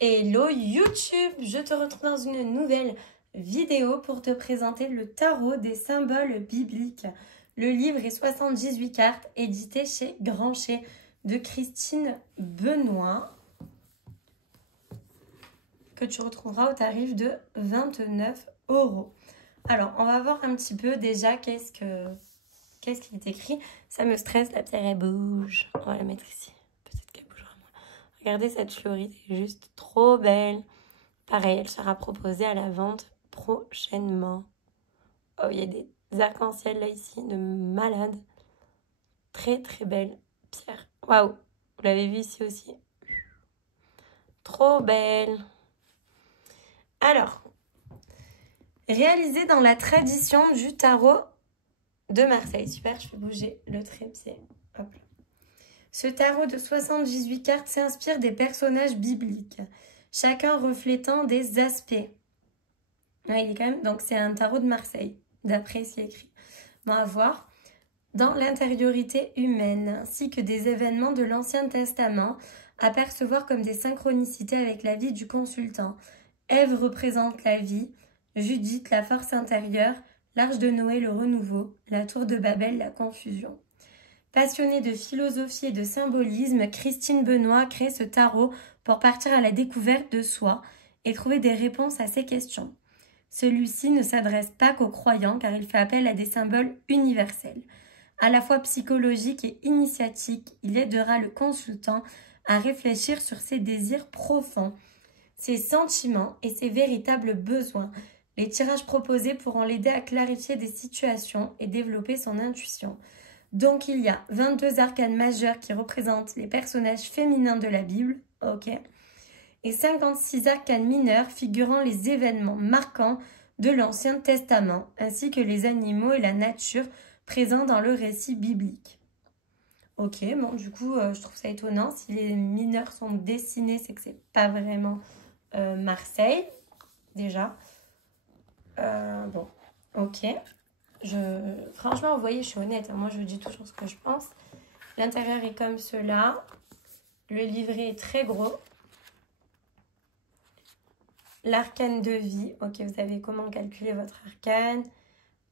Hello YouTube, je te retrouve dans une nouvelle vidéo pour te présenter le tarot des symboles bibliques. Le livre est 78 cartes, édité chez Grancher de Christine Benoît, que tu retrouveras au tarif de 29 €. Alors, on va voir un petit peu déjà qu'est-ce qui est écrit. Ça me stresse, la pierre elle bouge. On va la mettre ici. Peut-être qu'elle bougera moins. Regardez cette fleurite, elle est juste trop belle. Pareil, elle sera proposée à la vente prochainement. Oh, il y a des arcs-en-ciel là ici, de malade. Très très belle pierre. Waouh, vous l'avez vu ici aussi. Trop belle. Alors, réalisée dans la tradition du tarot de Marseille. Super, je fais bouger le trépied. Hop là. Ce tarot de 78 cartes s'inspire des personnages bibliques, chacun reflétant des aspects. Ouais, il est quand même... Donc, c'est un tarot de Marseille, d'après ce qui est écrit. Bon, à voir. Dans l'intériorité humaine, ainsi que des événements de l'Ancien Testament, à percevoir comme des synchronicités avec la vie du consultant. Ève représente la vie, Judith la force intérieure, l'Arche de Noé le renouveau, la Tour de Babel la confusion. Passionnée de philosophie et de symbolisme, Christine Benoît crée ce tarot pour partir à la découverte de soi et trouver des réponses à ces questions. Celui-ci ne s'adresse pas qu'aux croyants car il fait appel à des symboles universels. À la fois psychologique et initiatique, il aidera le consultant à réfléchir sur ses désirs profonds, ses sentiments et ses véritables besoins. Les tirages proposés pourront l'aider à clarifier des situations et développer son intuition. Donc il y a 22 arcanes majeures qui représentent les personnages féminins de la Bible, ok, et 56 arcanes mineurs figurant les événements marquants de l'Ancien Testament, ainsi que les animaux et la nature présents dans le récit biblique. Ok, bon, du coup, je trouve ça étonnant. Si les mineurs sont dessinés, c'est que c'est pas vraiment Marseille, déjà. Bon, ok. Franchement, vous voyez, je suis honnête. Hein, moi, je dis toujours ce que je pense. L'intérieur est comme cela. Le livret est très gros. L'arcane de vie. Ok, vous savez comment calculer votre arcane.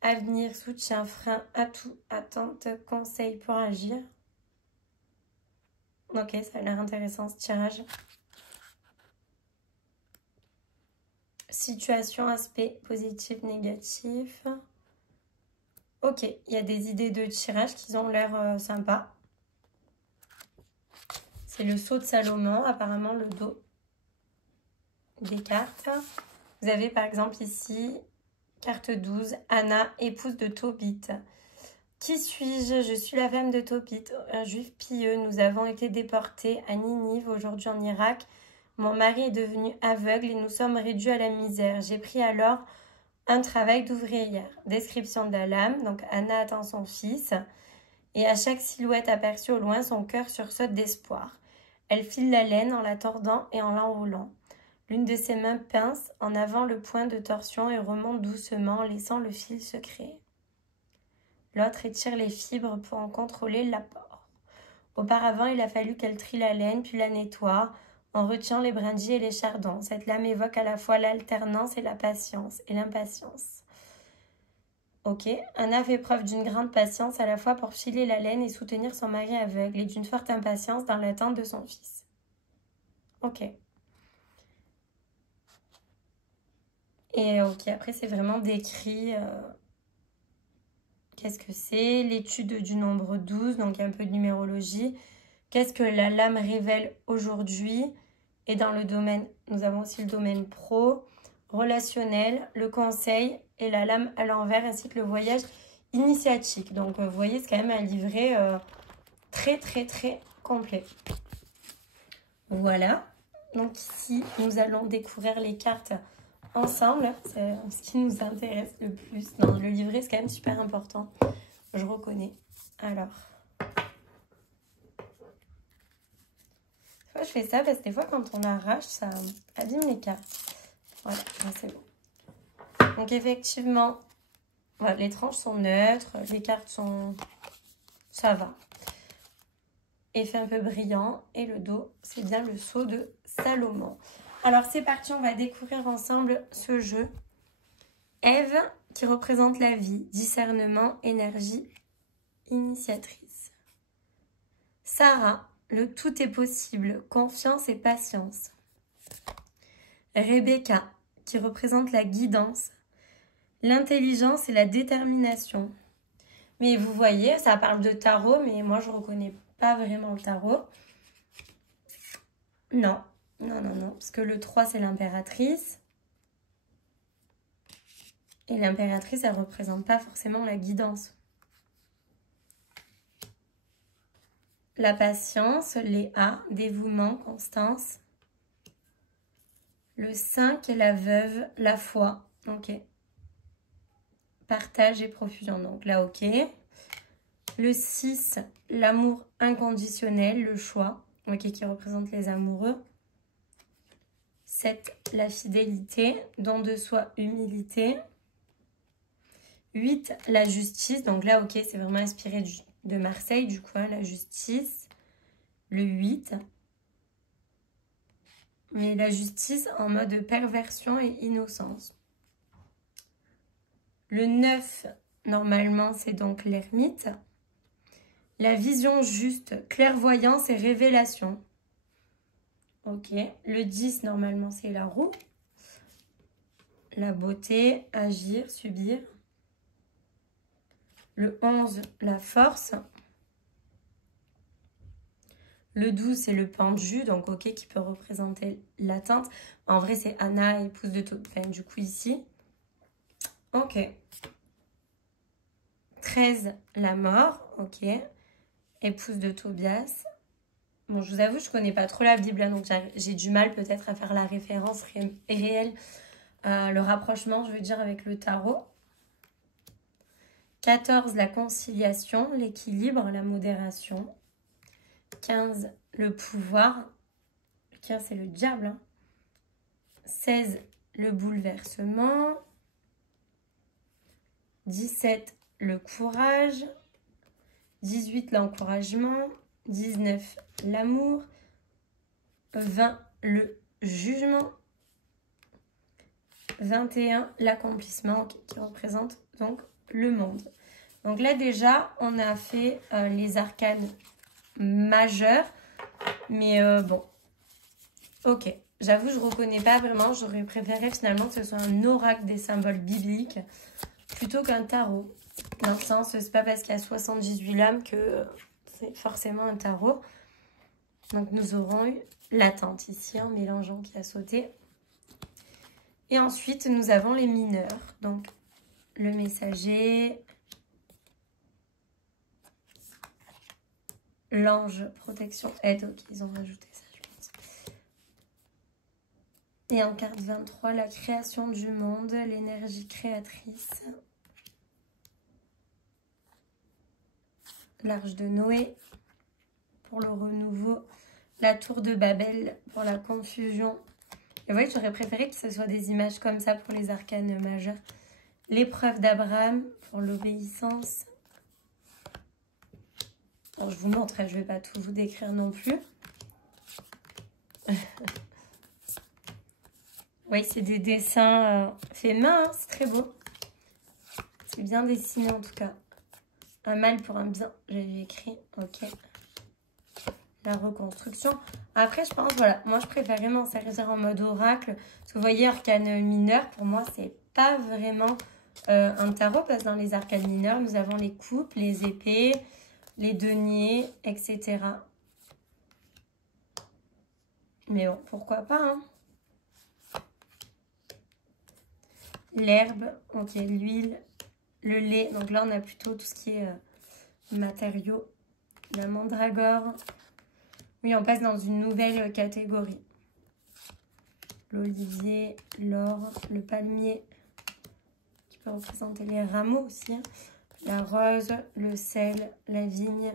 Avenir, soutien, frein, atout, attente, conseil pour agir. Ok, ça a l'air intéressant ce tirage. Situation, aspect positif, négatif. Ok, il y a des idées de tirage qui ont l'air sympas. C'est le sceau de Salomon, apparemment le dos des cartes. Vous avez par exemple ici, carte 12, Anna, épouse de Tobit. Qui suis-je? Je suis la femme de Tobit, un juif pieux. Nous avons été déportés à Ninive, aujourd'hui en Irak. Mon mari est devenu aveugle et nous sommes réduits à la misère. J'ai pris alors un travail d'ouvrière. Description de la lame. Donc Anna attend son fils. Et à chaque silhouette aperçue au loin, son cœur sursaute d'espoir. Elle file la laine en la tordant et en l'enroulant. L'une de ses mains pince en avant le point de torsion et remonte doucement en laissant le fil se créer. L'autre étire les fibres pour en contrôler l'apport. Auparavant, il a fallu qu'elle trie la laine puis la nettoie en retirant les brindilles et les chardons. Cette lame évoque à la fois l'alternance et la patience et l'impatience. Ok, Anna fait preuve d'une grande patience à la fois pour filer la laine et soutenir son mari aveugle et d'une forte impatience dans l'attente de son fils. Ok. Et ok, après c'est vraiment décrit qu'est-ce que c'est, l'étude du nombre 12, donc un peu de numérologie. Qu'est-ce que la lame révèle aujourd'hui? Et dans le domaine, nous avons aussi le domaine pro, relationnel, le conseil et la lame à l'envers, ainsi que le voyage initiatique. Donc vous voyez, c'est quand même un livret très très très complet. Voilà, donc ici nous allons découvrir les cartes ensemble, c'est ce qui nous intéresse le plus. Non, le livret c'est quand même super important, je reconnais. Alors, je fais ça parce que des fois quand on arrache, ça abîme les cartes. Voilà, c'est bon. Donc effectivement, voilà, les tranches sont neutres, les cartes sont... ça va. Effet un peu brillant et le dos, c'est bien le sceau de Salomon. Alors c'est parti, on va découvrir ensemble ce jeu. Ève qui représente la vie, discernement, énergie, initiatrice. Sarah, le tout est possible, confiance et patience. Rebecca qui représente la guidance, l'intelligence et la détermination. Mais vous voyez, ça parle de tarot, mais moi je ne reconnais pas vraiment le tarot. Non, parce que le 3 c'est l'impératrice. Et l'impératrice, elle ne représente pas forcément la guidance. La patience, les A, dévouement, constance. Le 5 est la veuve, la foi. Ok. Partage et profusion. Donc là, ok. Le 6, l'amour inconditionnel, le choix. Ok, qui représente les amoureux. 7, la fidélité, don de soi, humilité. 8, la justice. Donc là, ok, c'est vraiment inspiré de Marseille, du coup, hein, la justice. Le 8. Mais la justice en mode perversion et innocence. Le 9, normalement, c'est donc l'ermite. La vision juste, clairvoyance et révélation. Ok. Le 10, normalement, c'est la roue. La beauté, agir, subir. Le 11, la force. Le 12, c'est le pendu, donc ok, qui peut représenter l'attente. En vrai, c'est Anna, épouse de Tobias, enfin, du coup, ici. Ok. 13, la mort, ok. Épouse de Tobias. Bon, je vous avoue, je connais pas trop la Bible, hein, donc j'ai du mal peut-être à faire la référence réelle, le rapprochement, je veux dire, avec le tarot. 14, la conciliation, l'équilibre, la modération. 15, le pouvoir. 15, c'est le diable. Hein. 16, le bouleversement. 17, le courage. 18, l'encouragement. 19, l'amour. 20, le jugement. 21, l'accomplissement qui représente donc le monde. Donc là déjà, on a fait les arcanes majeurs. Mais bon, ok. J'avoue, je ne reconnais pas vraiment. J'aurais préféré finalement que ce soit un oracle des symboles bibliques plutôt qu'un tarot. Dans le sens, c'est pas parce qu'il y a 78 lames que c'est forcément un tarot. Donc nous aurons eu l'attente ici, un mélangeant qui a sauté. Et ensuite, nous avons les mineurs. Donc, le messager, l'ange, protection, aide. Ok, ils ont rajouté ça, je pense. Et en carte 23, la création du monde, l'énergie créatrice. L'Arche de Noé pour le renouveau. La tour de Babel pour la confusion. Et vous voyez, j'aurais préféré que ce soit des images comme ça pour les arcanes majeures. L'épreuve d'Abraham pour l'obéissance. Alors, je vous montre, je ne vais pas tout vous décrire non plus. Oui, c'est des dessins faits main, hein, c'est très beau. C'est bien dessiné en tout cas. Un mal pour un bien, j'avais écrit. Ok. La reconstruction. Après, je pense, voilà, moi je préférais m'en servir en mode oracle. Parce que vous voyez, arcane mineur, pour moi, c'est pas vraiment un tarot. Parce que dans les arcanes mineurs, nous avons les coupes, les épées, les deniers, etc. Mais bon, pourquoi pas, hein. L'herbe, ok, l'huile, le lait. Donc là, on a plutôt tout ce qui est matériaux. La mandragore. Oui, on passe dans une nouvelle catégorie. L'olivier, l'or, le palmier, qui peut représenter les rameaux aussi. Hein. La rose, le sel, la vigne,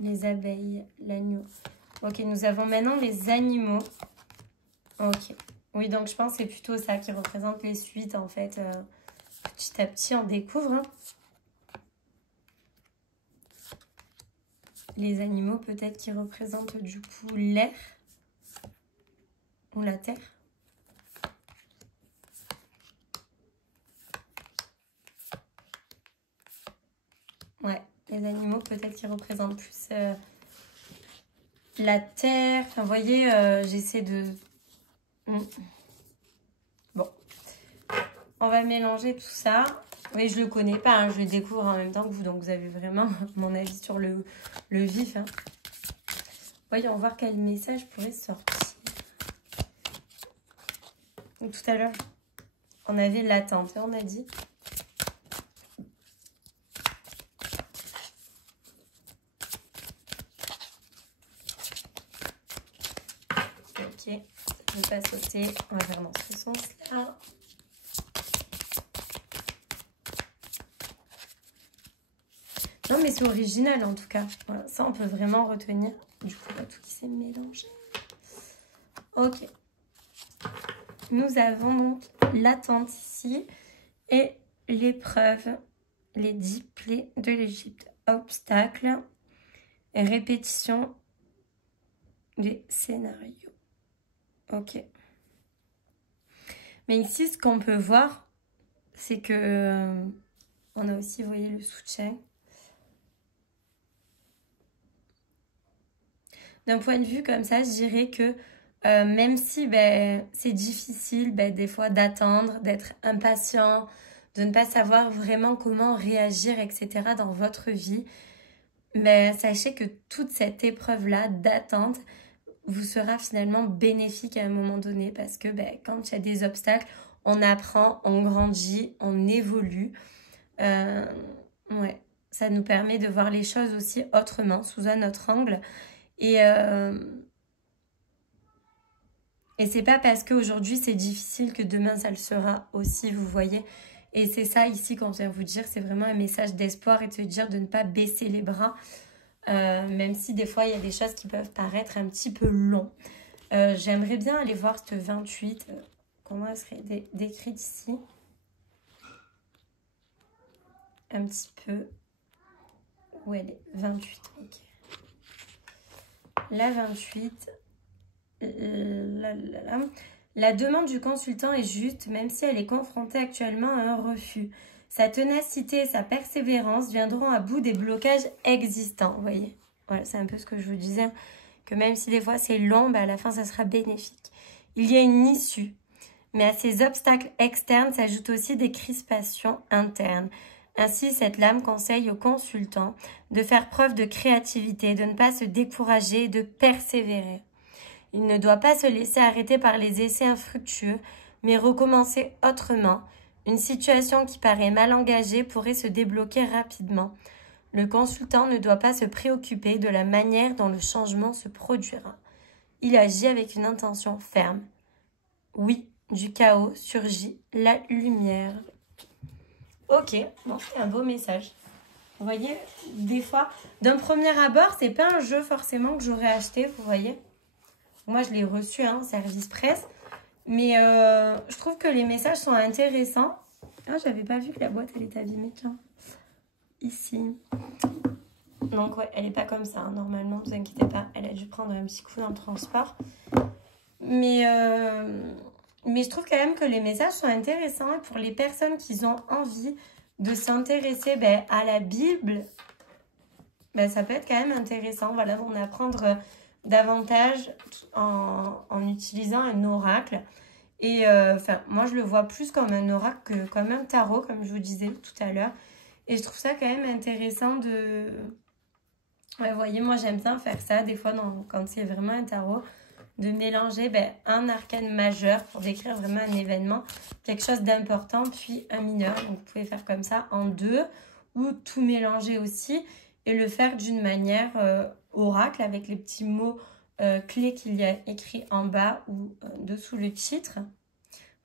les abeilles, l'agneau. Ok, nous avons maintenant les animaux. Ok. Oui, donc je pense que c'est plutôt ça qui représente les suites, en fait. Petit à petit, on découvre. Hein. Les animaux, peut-être, qui représentent du coup l'air ou la terre. peut-être qui représente plus la terre. Enfin, vous voyez, j'essaie de... Bon. On va mélanger tout ça. Oui, je le connais pas, hein, je le découvre en même temps que vous. Donc, vous avez vraiment mon avis sur le vif. Hein. Voyons voir quel message pourrait sortir. Donc, tout à l'heure, on avait l'attente, on a dit. Ok, je ne vais pas sauter. On va faire dans ce sens-là. Non, mais c'est original en tout cas. Voilà, ça, on peut vraiment retenir. Du coup, tout qui s'est mélangé. Ok. Nous avons donc l'attente ici et l'épreuve, les 10 plaies de l'Égypte. Obstacles et répétition des scénarios. Ok. Mais ici, ce qu'on peut voir, c'est que on a aussi, vous voyez, le soutien. D'un point de vue comme ça, je dirais que même si c'est difficile des fois d'attendre, d'être impatient, de ne pas savoir vraiment comment réagir, etc. dans votre vie, sachez que toute cette épreuve-là d'attente vous sera finalement bénéfique à un moment donné parce que quand il y a des obstacles, on apprend, on grandit, on évolue. Ouais, ça nous permet de voir les choses aussi autrement, sous un autre angle. Et c'est pas parce qu'aujourd'hui c'est difficile que demain ça le sera aussi, vous voyez. Et c'est ça ici qu'on vient vous dire, c'est vraiment un message d'espoir et de se dire de ne pas baisser les bras. Même si des fois il y a des choses qui peuvent paraître un petit peu longs. J'aimerais bien aller voir cette 28, comment elle serait décrite ici. Un petit peu. Où elle est 28, ok. La 28. La demande du consultant est juste, même si elle est confrontée actuellement à un refus. Sa ténacité et sa persévérance viendront à bout des blocages existants. Vous voyez, voilà, c'est un peu ce que je vous disais, que même si des fois c'est long, à la fin ça sera bénéfique. Il y a une issue, mais à ces obstacles externes s'ajoutent aussi des crispations internes. Ainsi, cette lame conseille au consultant de faire preuve de créativité, de ne pas se décourager et de persévérer. Il ne doit pas se laisser arrêter par les essais infructueux, mais recommencer autrement. Une situation qui paraît mal engagée pourrait se débloquer rapidement. Le consultant ne doit pas se préoccuper de la manière dont le changement se produira. Il agit avec une intention ferme. Oui, du chaos surgit la lumière. Ok, bon, c'est un beau message. Vous voyez, des fois, d'un premier abord, c'est pas un jeu forcément que j'aurais acheté, vous voyez. Moi, je l'ai reçu, service presse. Mais je trouve que les messages sont intéressants. Ah, j'avais pas vu que la boîte, elle est abîmée, tiens. Ici. Donc, ouais, elle est pas comme ça, normalement, ne vous inquiétez pas. Elle a dû prendre un petit coup dans le transport. Mais je trouve quand même que les messages sont intéressants. Et pour les personnes qui ont envie de s'intéresser à la Bible, ça peut être quand même intéressant. Voilà, on apprendre davantage en utilisant un oracle. Et moi, je le vois plus comme un oracle que comme un tarot, comme je vous disais tout à l'heure. Et je trouve ça quand même intéressant de... Ouais, vous voyez, moi, j'aime bien faire ça, des fois, quand c'est vraiment un tarot, de mélanger un arcane majeur pour décrire vraiment un événement, quelque chose d'important, puis un mineur. Donc, vous pouvez faire comme ça en deux, ou tout mélanger aussi, et le faire d'une manière oracle, avec les petits mots clés qu'il y a écrits en bas ou dessous le titre.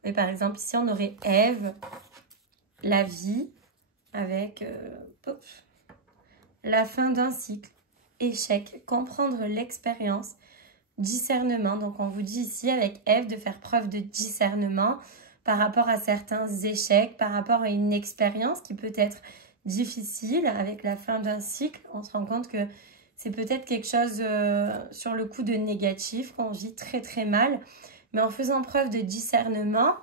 Et par exemple, ici, on aurait Ève, la vie, avec la fin d'un cycle, échec, comprendre l'expérience, discernement. Donc, on vous dit ici, avec Ève, de faire preuve de discernement par rapport à certains échecs, par rapport à une expérience qui peut être difficile. Avec la fin d'un cycle, on se rend compte que c'est peut-être quelque chose sur le coup de négatif, qu'on vit très très mal. Mais en faisant preuve de discernement,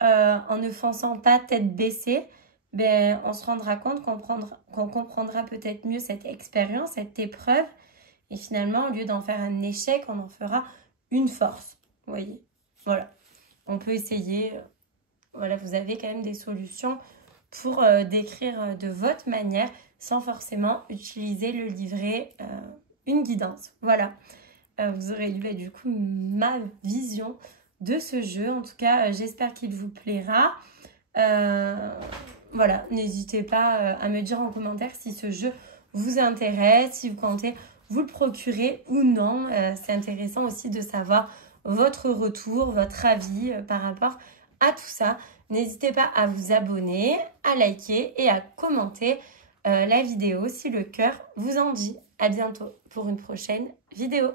en ne fonçant pas tête baissée, ben, on se rendra compte qu'on comprendra peut-être mieux cette expérience, cette épreuve. Et finalement, au lieu d'en faire un échec, on en fera une force. Vous voyez, voilà. On peut essayer. Voilà, vous avez quand même des solutions pour décrire de votre manière sans forcément utiliser le livret, une guidance. Voilà, vous aurez eu du coup ma vision de ce jeu. En tout cas, j'espère qu'il vous plaira. Voilà, n'hésitez pas à me dire en commentaire si ce jeu vous intéresse, si vous comptez vous le procurer ou non. C'est intéressant aussi de savoir votre retour, votre avis par rapport à tout ça. N'hésitez pas à vous abonner, à liker et à commenter la vidéo si le cœur vous en dit. À bientôt pour une prochaine vidéo.